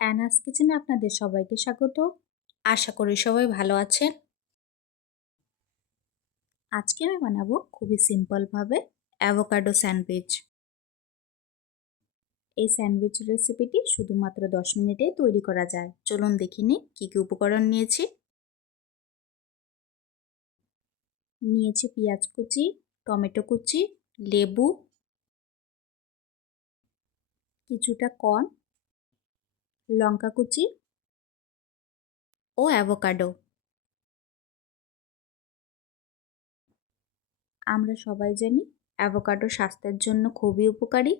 অ্যানাস কিচেনে আপনাদের সবাইকে স্বাগত। আশা করি সবাই ভালো আছেন। আজকে আমি বানাবো খুবই সিম্পলভাবে অ্যাভোকাডো স্যান্ডউইচ এই স্যান্ডউইচ রেসিপিটি শুধুমাত্র দশ মিনিটেই তৈরি করা যায়। চলুন দেখি দেখিনি কী কী উপকরণ নিয়েছি। নিয়েছি পেঁয়াজ কুচি, টমেটো কুচি, লেবু, কিছুটা কর্ন লঙ্কা কুচি ও অ্যাভোকাডো। আমরা সবাই জানি অ্যাভোকাডো স্বাস্থ্যের জন্য খুবই উপকারী।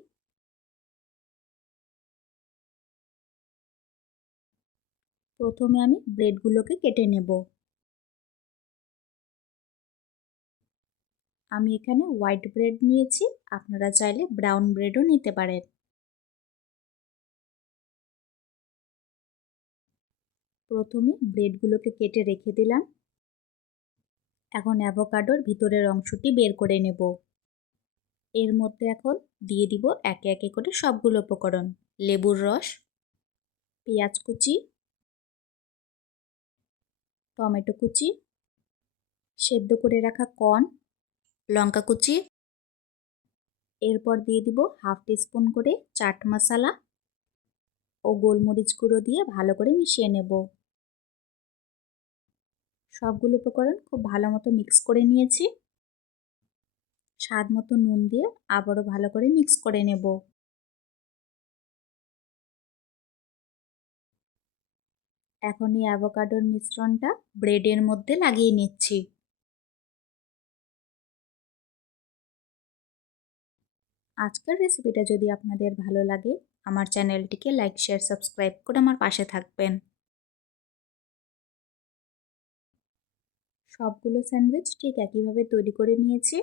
প্রথমে আমি ব্রেডগুলোকে কেটে নেব। আমি এখানে হোয়াইট ব্রেড নিয়েছি, আপনারা চাইলে ব্রাউন ব্রেডও নিতে পারেন। প্রথমে ব্রেডগুলোকে কেটে রেখে দিলাম। এখন অ্যাভোকাডোর ভিতরের অংশটি বের করে নেব। এর মধ্যে এখন দিয়ে দিব একে একে করে সবগুলো উপকরণ। লেবুর রস, পেঁয়াজ কুচি, টমেটো কুচি, সেদ্ধ করে রাখা কর্ন, লঙ্কা কুচি। এরপর দিয়ে দিব হাফ টিস্পুন করে চাট মশলা ও গোলমরিচ গুঁড়ো দিয়ে ভালো করে মিশিয়ে নেব। সবগুলো উপকরণ খুব ভালো মতো মিক্স করে নিয়েছি। স্বাদ মতো নুন দিয়ে আবারও ভালো করে মিক্স করে নেব। এখন এই অ্যাভোকাডোর মিশ্রণটা ব্রেডের মধ্যে লাগিয়ে নিচ্ছি। আজকের রেসিপিটা যদি আপনাদের ভালো লাগে, আমার চ্যানেলটিকে লাইক শেয়ার সাবস্ক্রাইব করে আমার পাশে থাকবেন। সবগুলো স্যান্ডউইচ ঠিক একইভাবে তৈরি করে নিয়েছি।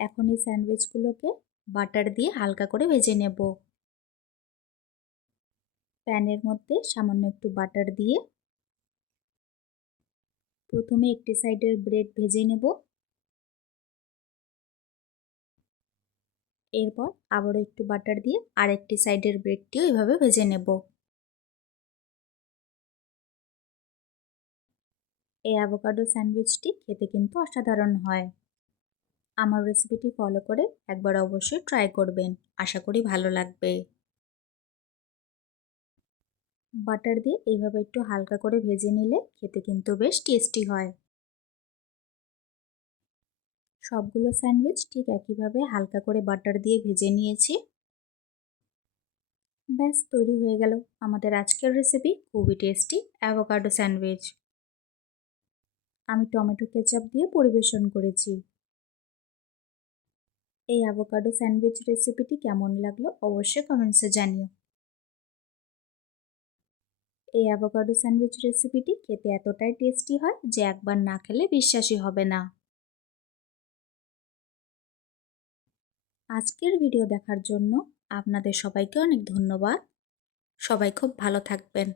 এখন এই স্যান্ডউইচগুলোকে বাটার দিয়ে হালকা করে ভেজে নেব। প্যানের মধ্যে সামান্য একটু বাটার দিয়ে প্রথমে একটি সাইডের ব্রেড ভেজে নেব। এরপর আবারও একটু বাটার দিয়ে আরেকটি সাইডের ব্রেডটিও এভাবে ভেজে নেব। এই অ্যাভোকাডো স্যান্ডউইচটি খেতে কিন্তু অসাধারণ হয়। আমার রেসিপিটি ফলো করে একবার অবশ্যই ট্রাই করবেন। আশা করি ভালো লাগবে। বাটার দিয়ে এইভাবে একটু হালকা করে ভেজে নিলে খেতে কিন্তু বেশ টেস্টি হয়। সবগুলো স্যান্ডউইচ ঠিক একইভাবে হালকা করে বাটার দিয়ে ভেজে নিয়েছি। ব্যাস, তৈরি হয়ে গেল আমাদের আজকের রেসিপি খুবই টেস্টি অ্যাভোকাডো স্যান্ডউইচ আমি টমেটো কেচাপ দিয়ে পরিবেশন করেছি। এই অ্যাভোকাডো স্যান্ডউইচ রেসিপিটি কেমন লাগল অবশ্যই কমেন্টসে জানিও। এই অ্যাভোকাডো স্যান্ডউইচ রেসিপিটি খেতে এতটাই টেস্টি হয় যে একবার না খেলে বিশ্বাসই হবে না। আজকের ভিডিও দেখার জন্য আপনাদের সবাইকে অনেক ধন্যবাদ। সবাই খুব ভালো থাকবেন।